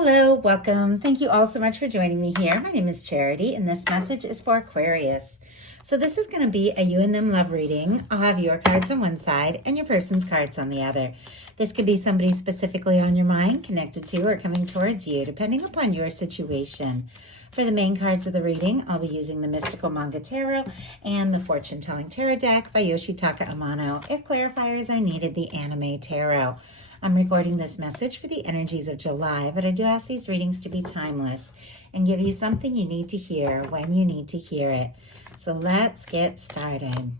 Hello, welcome. Thank you all so much for joining me here. My name is Charity, and this message is for Aquarius. So this is going to be a you and them love reading. I'll have your cards on one side and your person's cards on the other. This could be somebody specifically on your mind, connected to, or coming towards you, depending upon your situation. For the main cards of the reading, I'll be using the Mystical Manga Tarot and the Fortune Telling Tarot deck by Yoshitaka Amono. If clarifiers are needed, the Anime Tarot. I'm recording this message for the energies of July, but I do ask these readings to be timeless and give you something you need to hear when you need to hear it. So let's get started.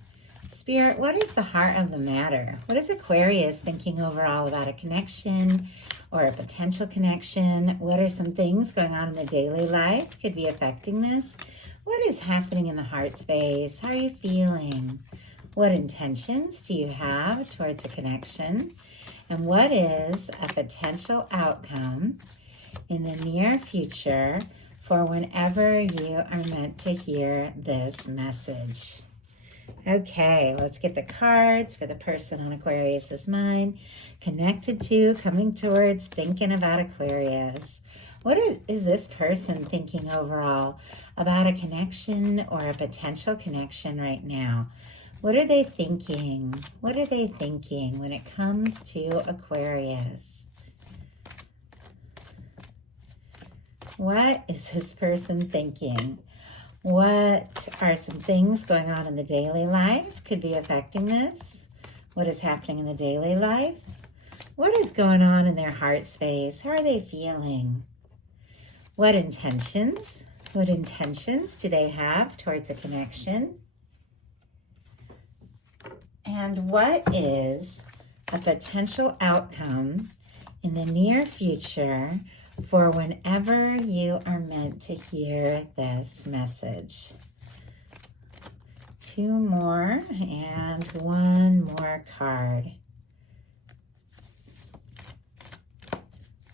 Spirit, what is the heart of the matter? What is Aquarius thinking overall about a connection or a potential connection? What are some things going on in the daily life could be affecting this? What is happening in the heart space? How are you feeling? What intentions do you have towards a connection? And what is a potential outcome in the near future for whenever you are meant to hear this message? Okay, let's get the cards for the person on Aquarius's mind, connected to, coming towards, thinking about Aquarius. What is this person thinking overall about a connection or a potential connection right now? What are they thinking? What are they thinking when it comes to Aquarius? What is this person thinking? What are some things going on in the daily life could be affecting this? What is happening in the daily life? What is going on in their heart space? How are they feeling? What intentions? What intentions do they have towards a connection? And what is a potential outcome in the near future for whenever you are meant to hear this message? Two more and one more card.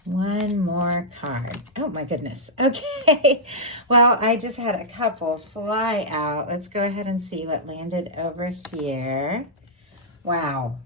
One more card. Oh my goodness. Okay. Well, I just had a couple fly out. Let's go ahead and see what landed over here. Wow.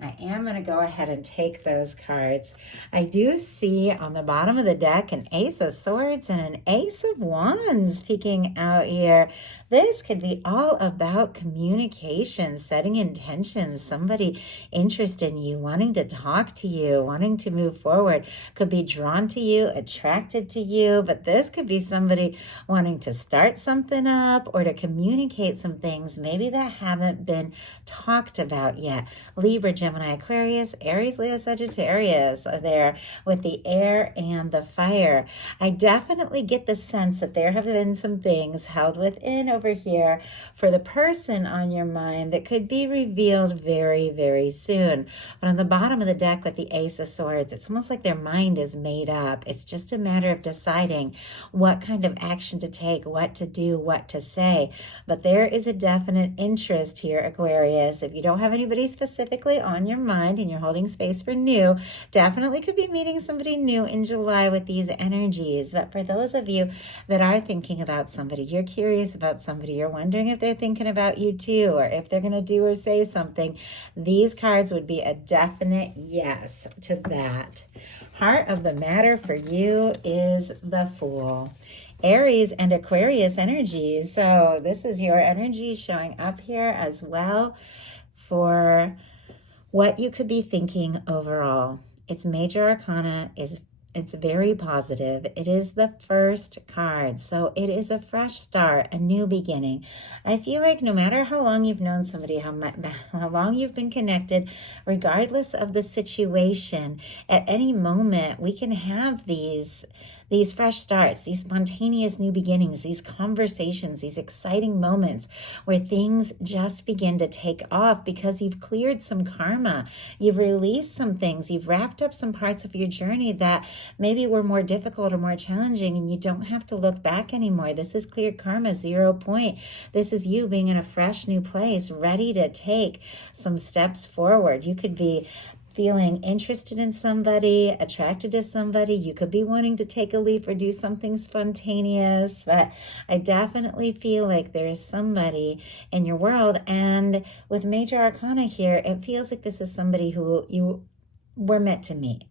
I am going to go ahead and take those cards. I do see on the bottom of the deck an Ace of Swords and an Ace of Wands peeking out here. This could be all about communication, setting intentions, somebody interested in you, wanting to talk to you, wanting to move forward, could be drawn to you, attracted to you, but this could be somebody wanting to start something up or to communicate some things maybe that haven't been talked about yet. Libra, Gemini, Aquarius, Aries, Leo, Sagittarius are there with the air and the fire. I definitely get the sense that there have been some things held within over here for the person on your mind that could be revealed very, very soon. But on the bottom of the deck with the Ace of Swords, it's almost like their mind is made up. It's just a matter of deciding what kind of action to take, what to do, what to say. But there is a definite interest here, Aquarius. If you don't have anybody specifically on your mind and you're holding space for new, definitely could be meeting somebody new in July with these energies. But for those of you that are thinking about somebody, you're curious about somebody, you're wondering if they're thinking about you too, or if they're going to do or say something, these cards would be a definite yes to that. Heart of the matter for you is the Fool. Aries and Aquarius energies. So this is your energy showing up here as well for what you could be thinking overall. It's major arcana. It's very positive. It is the first card. So it is a fresh start, a new beginning. I feel like no matter how long you've known somebody, how long you've been connected, regardless of the situation, at any moment we can have these fresh starts, these spontaneous new beginnings, these conversations, these exciting moments where things just begin to take off because you've cleared some karma. You've released some things. You've wrapped up some parts of your journey that maybe were more difficult or more challenging, and you don't have to look back anymore. This is cleared karma, 0 point. This is you being in a fresh new place, ready to take some steps forward. You could be feeling interested in somebody, attracted to somebody. You could be wanting to take a leap or do something spontaneous, but I definitely feel like there's somebody in your world. And with major arcana here, it feels like this is somebody who you were meant to meet.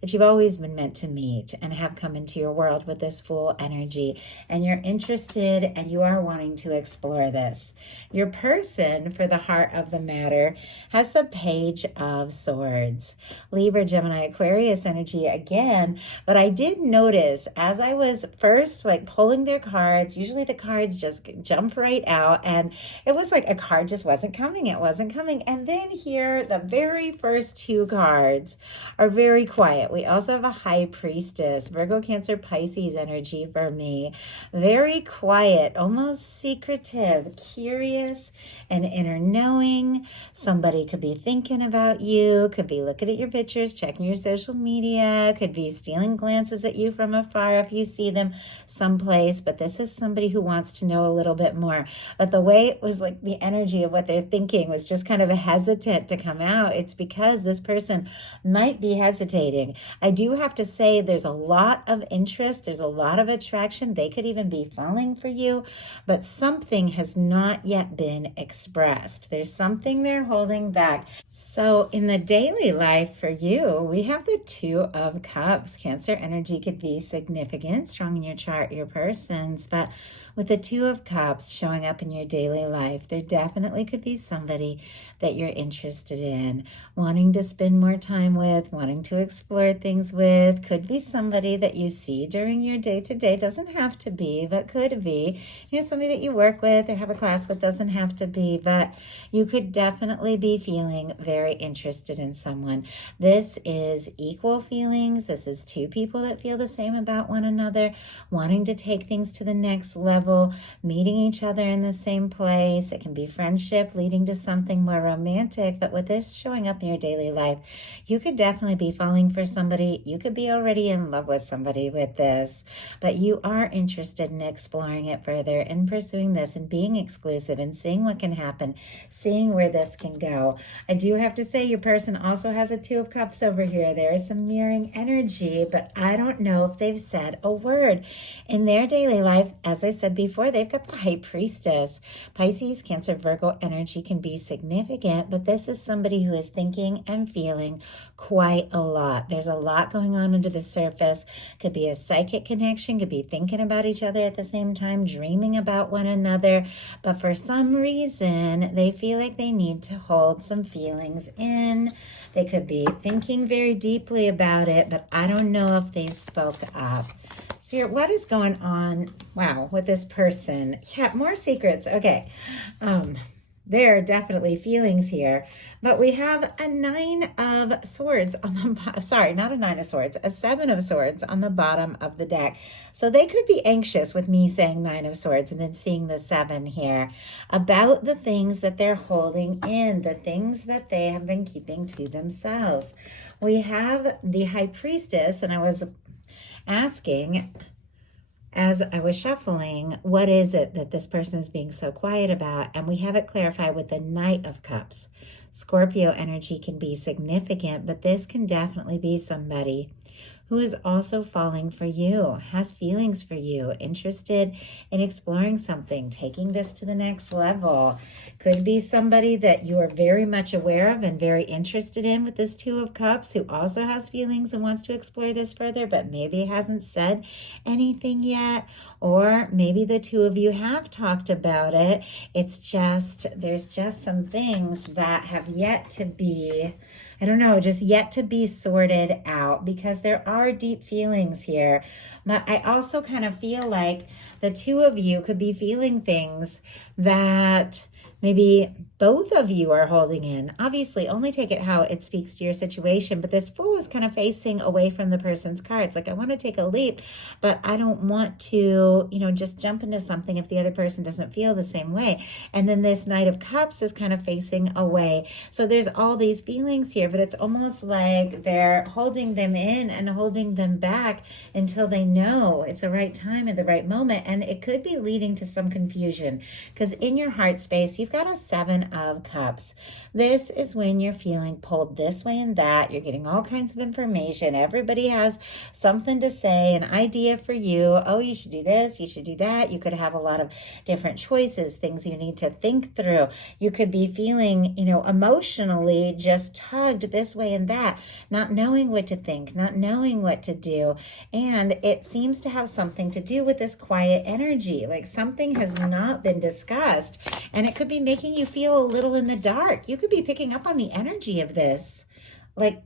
that you've always been meant to meet and have come into your world with this Fool energy. And you're interested and you are wanting to explore this. Your person, for the heart of the matter, has the Page of Swords. Libra, Gemini, Aquarius energy again. But I did notice as I was first like pulling their cards, usually the cards just jump right out, and it was like a card just wasn't coming. It wasn't coming. And then here, the very first two cards are very quiet. We also have a High Priestess, Virgo, Cancer, Pisces energy for me. Very quiet, almost secretive, curious, and inner knowing. Somebody could be thinking about you, could be looking at your pictures, checking your social media, could be stealing glances at you from afar if you see them someplace. But this is somebody who wants to know a little bit more. But the way it was like the energy of what they're thinking was just kind of hesitant to come out. It's because this person might be hesitating. I do have to say there's a lot of interest. There's a lot of attraction. They could even be falling for you, but something has not yet been expressed. There's something they're holding back. So in the daily life for you, we have the Two of Cups. Cancer energy could be significant, strong in your chart, your persons, but with the Two of Cups showing up in your daily life, there definitely could be somebody that you're interested in, wanting to spend more time with, wanting to explore things with. Could be somebody that you see during your day-to-day. Doesn't have to be, but could be. Somebody that you work with or have a class with. Doesn't have to be, but you could definitely be feeling very interested in someone. This is equal feelings. This is two people that feel the same about one another, wanting to take things to the next level, meeting each other in the same place. It can be friendship leading to something more romantic, but with this showing up in your daily life, you could definitely be falling for somebody. You could be already in love with somebody with this, but you are interested in exploring it further and pursuing this and being exclusive and seeing what can happen, seeing where this can go. I do have to say your person also has a Two of Cups over here. There is some mirroring energy, but I don't know if they've said a word. In their daily life, as I said before, they've got the High Priestess. Pisces, Cancer, Virgo energy can be significant, but this is somebody who is thinking and feeling quite a lot. There's a lot going on under the surface. Could be a psychic connection, could be thinking about each other at the same time, dreaming about one another, but for some reason, they feel like they need to hold some feelings in. They could be thinking very deeply about it, but I don't know if they spoke up. Spirit, what is going on? Wow, with this person. Yeah, more secrets. Okay. There are definitely feelings here, but we have a Nine of Swords on the, sorry, not a Nine of Swords, a Seven of Swords on the bottom of the deck. So they could be anxious with me saying Nine of Swords and then seeing the Seven here about the things that they're holding in, the things that they have been keeping to themselves. We have the High Priestess, and I was asking as I was shuffling, what is it that this person is being so quiet about? And we have it clarified with the Knight of Cups. Scorpio energy can be significant, but this can definitely be somebody who is also falling for you, has feelings for you, interested in exploring something, taking this to the next level. Could be somebody that you are very much aware of and very interested in with this Two of Cups, who also has feelings and wants to explore this further, but maybe hasn't said anything yet. Or maybe the two of you have talked about it. It's just, there's just some things that have yet to be, I don't know, just yet to be sorted out, because there are deep feelings here. But I also kind of feel like the two of you could be feeling things that maybe both of you are holding in. Obviously, only take it how it speaks to your situation, but this Fool is kind of facing away from the person's cards. Like, I want to take a leap, but I don't want to, just jump into something if the other person doesn't feel the same way. And then this Knight of Cups is kind of facing away. So there's all these feelings here, but it's almost like they're holding them in and holding them back until they know it's the right time and the right moment. And it could be leading to some confusion, because in your heart space, you've you've got a Seven of Cups. This is when you're feeling pulled this way and that. You're getting all kinds of information. Everybody has something to say, an idea for you. Oh, you should do this, you should do that. You could have a lot of different choices, things you need to think through. You could be feeling, emotionally just tugged this way and that, not knowing what to think, not knowing what to do. And it seems to have something to do with this quiet energy, like something has not been discussed, and it could be making you feel a little in the dark. You could be picking up on the energy of this, like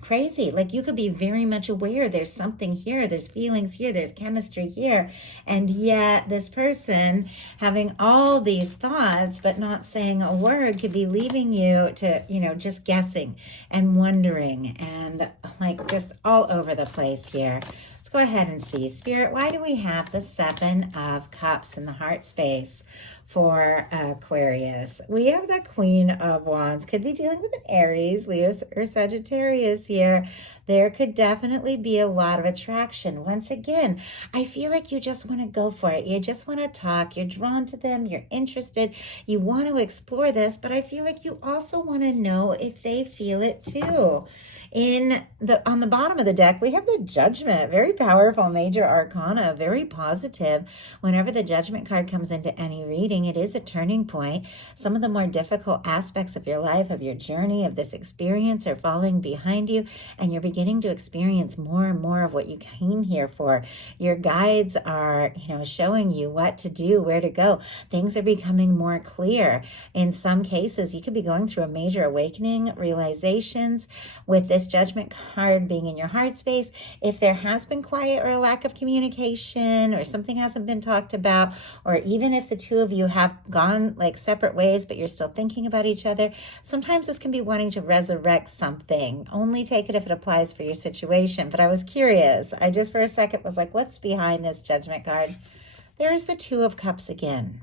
crazy. Like you could be very much aware there's something here, there's feelings here, there's chemistry here, and yet this person having all these thoughts but not saying a word could be leaving you to, just guessing and wondering and like just all over the place here. Let's go ahead and see. Spirit, why do we have the Seven of Cups in the heart space for Aquarius? We have the Queen of Wands. Could be dealing with an Aries, Leo, or Sagittarius here. There could definitely be a lot of attraction. Once again, I feel like you just want to go for it. You just want to talk. You're drawn to them. You're interested. You want to explore this, but I feel like you also want to know if they feel it too. On the bottom of the deck, we have the Judgment, very powerful major arcana, very positive. Whenever the Judgment card comes into any reading, it is a turning point. Some of the more difficult aspects of your life, of your journey, of this experience are falling behind you, and you're beginning to experience more and more of what you came here for. Your guides are, showing you what to do, where to go. Things are becoming more clear. In some cases, you could be going through a major awakening, realizations with this Judgment card being in your heart space. If there has been quiet or a lack of communication, or something hasn't been talked about, or even if the two of you have gone like separate ways but you're still thinking about each other, sometimes this can be wanting to resurrect something. Only take it if it applies for your situation. But I was curious. I just for a second was like, what's behind this Judgment card? There's the Two of Cups again.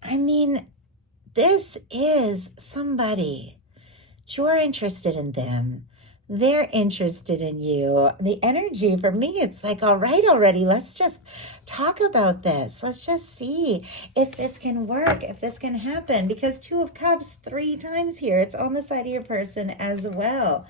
I mean, this is somebody. You're interested in them. They're interested in you. The energy for me, it's like, all right, already, let's just talk about this. Let's just see if this can work, if this can happen. Because Two of Cups 3 times here, it's on the side of your person as well.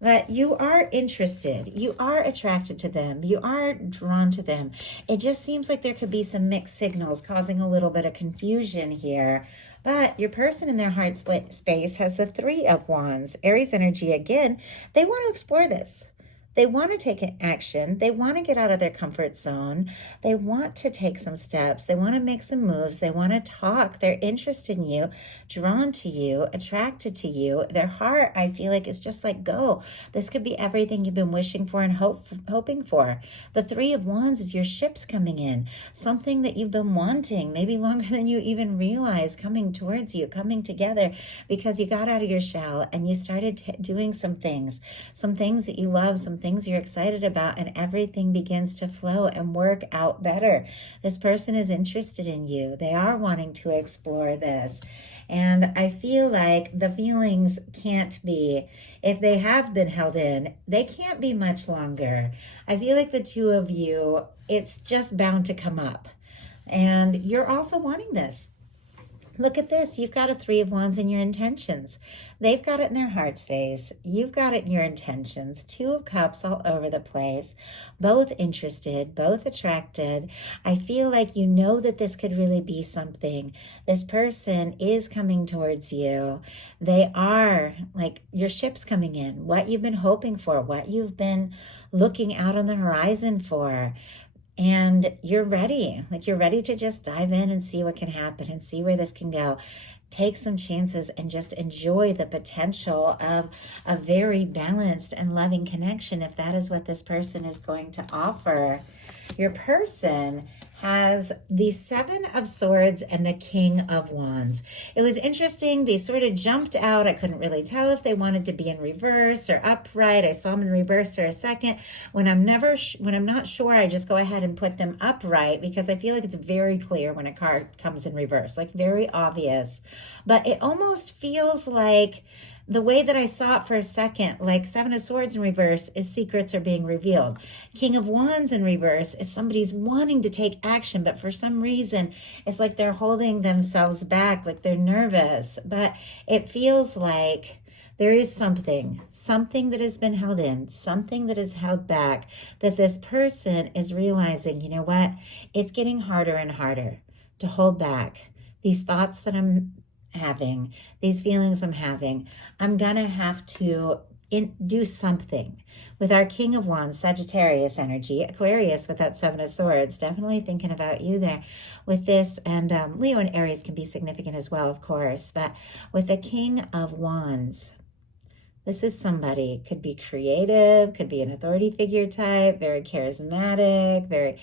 But you are interested. You are attracted to them. You are drawn to them. It just seems like there could be some mixed signals causing a little bit of confusion here. But your person in their heart space has the Three of Wands. Aries energy again. They want to explore this. They want to take action. They want to get out of their comfort zone. They want to take some steps. They want to make some moves. They want to talk. They're interested in you, drawn to you, attracted to you. Their heart, I feel like, is just like, go. This could be everything you've been wishing for and hoping for. The Three of Wands is your ships coming in. Something that you've been wanting, maybe longer than you even realize, coming towards you, coming together because you got out of your shell and you started doing some things that you love, some things you're excited about, and everything begins to flow and work out better. This person is interested in you. They are wanting to explore this. And I feel like the feelings can't be, if they have been held in, they can't be much longer. I feel like the two of you, it's just bound to come up. And you're also wanting this. Look at this. You've got a Three of Wands in your intentions. They've got it in their heart space. You've got it in your intentions. Two of Cups all over the place. Both interested, both attracted. I feel like you know that this could really be something. This person is coming towards you. They are like your ships coming in. What you've been hoping for, what you've been looking out on the horizon for. And you're ready, like you're ready to just dive in and see what can happen and see where this can go. Take some chances and just enjoy the potential of a very balanced and loving connection if that is what this person is going to offer. Your person has the Seven of Swords and the King of Wands. It was interesting. They sort of jumped out. I couldn't really tell if they wanted to be in reverse or upright. I saw them in reverse for a second. When I'm not sure, I just go ahead and put them upright because I feel like it's very clear when a card comes in reverse, like very obvious. But it almost feels like the way that I saw it for a second, like Seven of Swords in reverse is secrets are being revealed. King of Wands in reverse is somebody's wanting to take action, but for some reason, it's like they're holding themselves back, like they're nervous. But it feels like there is something that has been held in, something that is held back, that this person is realizing, you know what? It's getting harder and harder to hold back these thoughts that I'm having, these feelings I'm having. I'm gonna have to do something. With our King of Wands, Sagittarius energy, Aquarius with that Seven of Swords, definitely thinking about you there with this. And Leo and Aries can be significant as well, of course. But with the King of Wands, this is somebody, could be creative, could be an authority figure type, very charismatic, very,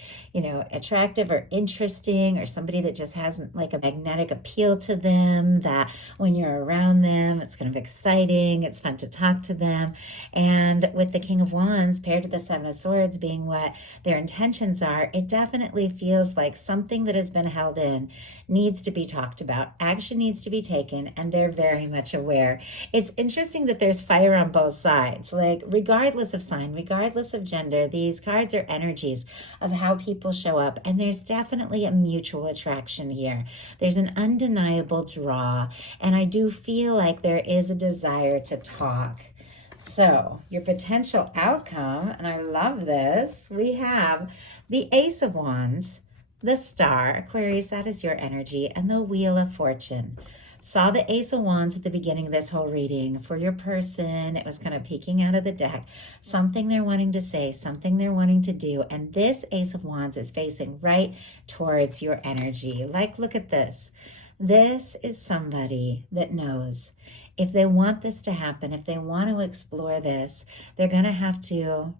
attractive or interesting, or somebody that just has like a magnetic appeal to them, that when you're around them, it's kind of exciting, it's fun to talk to them. And with the King of Wands paired with the Seven of Swords being what their intentions are, it definitely feels like something that has been held in needs to be talked about, action needs to be taken, and they're very much aware. It's interesting that there's fire on both sides. Like, regardless of sign, regardless of gender, these cards are energies of how people show up, and there's definitely a mutual attraction here. There's an undeniable draw, and I do feel like there is a desire to talk. So your potential outcome, and I love this, we have the Ace of Wands, the Star, Aquarius, that is your energy, and the Wheel of Fortune. Saw the Ace of Wands at the beginning of this whole reading. For your person, it was kind of peeking out of the deck. Something they're wanting to say, something they're wanting to do. And this Ace of Wands is facing right towards your energy. Like, look at this. This is somebody that knows if they want this to happen, if they want to explore this, they're going to have to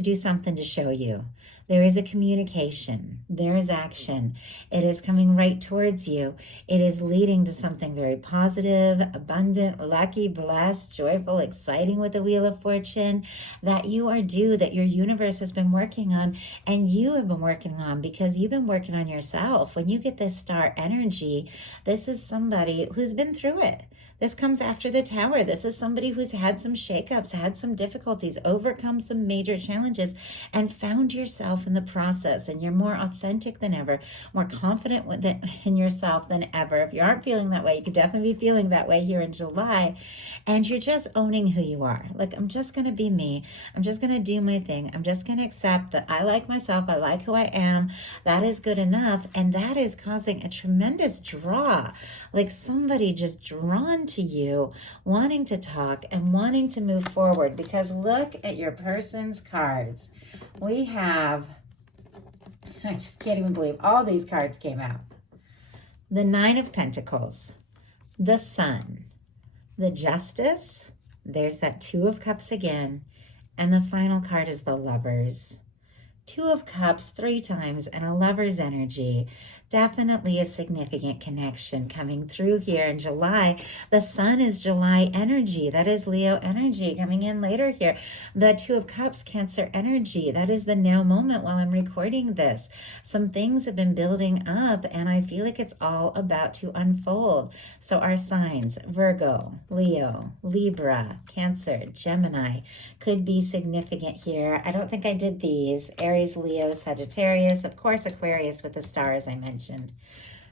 do something to show you. There is a communication. There is action. It is coming right towards you. It is leading to something very positive, abundant, lucky, blessed, joyful, exciting with the Wheel of Fortune that you are due, that your universe has been working on, and you have been working on because you've been working on yourself. When you get this star energy, this is somebody who's been through it. This comes after the Tower. This is somebody who's had some shakeups, had some difficulties, overcome some major challenges, and found yourself in the process. And you're more authentic than ever, more confident in yourself than ever. If you aren't feeling that way, you could definitely be feeling that way here in July. And you're just owning who you are. Like, I'm just going to be me. I'm just going to do my thing. I'm just going to accept that I like myself. I like who I am. That is good enough. And that is causing a tremendous draw. Like somebody just drawn to you, wanting to talk and wanting to move forward. Because look at your person's cards. We have, I just can't even believe all these cards came out. The Nine of Pentacles, the Sun, the Justice, there's that Two of Cups again, and the final card is the Lovers. Two of Cups 3 times and a Lover's energy. Definitely a significant connection coming through here in July. The Sun is July energy. That is Leo energy coming in later here. The Two of Cups, Cancer energy. That is the now moment while I'm recording this. Some things have been building up and I feel like it's all about to unfold. So our signs, Virgo, Leo, Libra, Cancer, Gemini, could be significant here. I don't think I did these. Aries, Leo, Sagittarius, of course Aquarius with the star as I mentioned.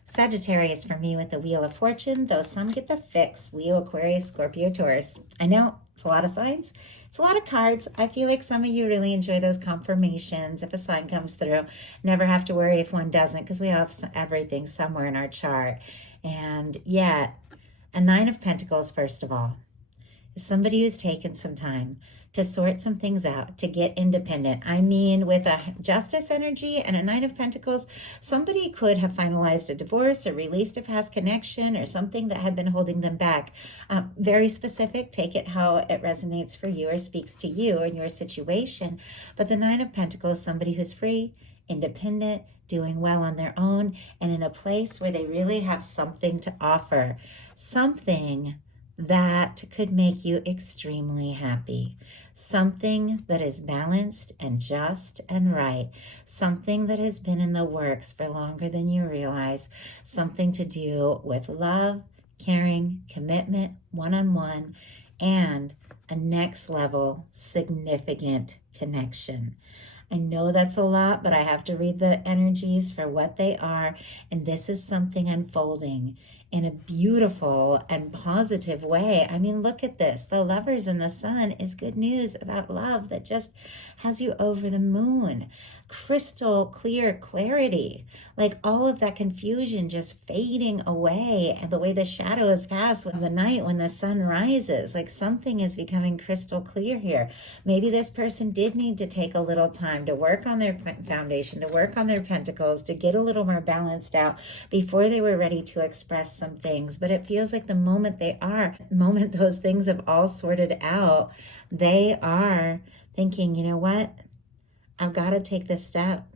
Sagittarius for me with the Wheel of Fortune, though some get the fix. Leo, Aquarius, Scorpio, Taurus. I know it's a lot of signs. It's a lot of cards. I feel like some of you really enjoy those confirmations. If a sign comes through, never have to worry if one doesn't because we have everything somewhere in our chart. And yet, a Nine of Pentacles, first of all, is somebody who's taken some time to sort some things out, to get independent. I mean, with a Justice energy and a Nine of Pentacles, somebody could have finalized a divorce or released a past connection or something that had been holding them back. Very specific, take it how it resonates for you or speaks to you and your situation. But the Nine of Pentacles, somebody who's free, independent, doing well on their own, and in a place where they really have something to offer. Something that could make you extremely happy. Something that is balanced and just and right. Something that has been in the works for longer than you realize. Something to do with love, caring, commitment, one-on-one, and a next level significant connection. I know that's a lot, but I have to read the energies for what they are. And this is something unfolding in a beautiful and positive way. I mean, look at this. The Lovers in the Sun is good news about love that just has you over the moon. Crystal clear clarity, like all of that confusion just fading away, and the way the shadows pass with the night when the sun rises, like something is becoming crystal clear here. Maybe this person did need to take a little time to work on their foundation, to work on their pentacles, to get a little more balanced out before they were ready to express some things. But it feels like the moment those things have all sorted out, they are thinking, you know what? I've got to take this step.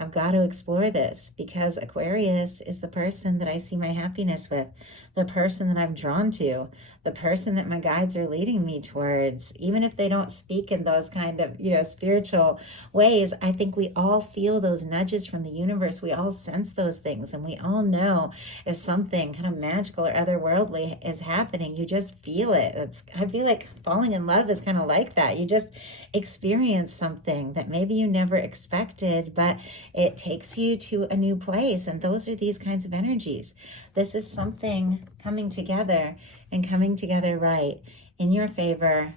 I've got to explore this, because Aquarius is the person that I see my happiness with, the person that I'm drawn to, the person that my guides are leading me towards. Even if they don't speak in those kind of, spiritual ways, I think we all feel those nudges from the universe. We all sense those things, and we all know if something kind of magical or otherworldly is happening. You just feel it. I feel like falling in love is kind of like that. You just experience something that maybe you never expected, but it takes you to a new place. And those are these kinds of energies. This is something coming together, and coming together right in your favor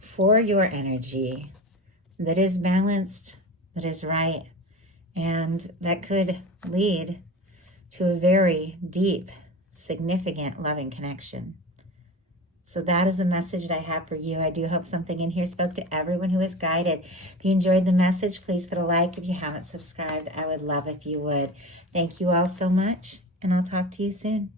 for your energy, that is balanced, that is right, and that could lead to a very deep, significant, loving connection. So that is the message that I have for you. I do hope something in here spoke to everyone who is guided. If you enjoyed the message, please put a like. If you haven't subscribed, I would love if you would. Thank you all so much, and I'll talk to you soon.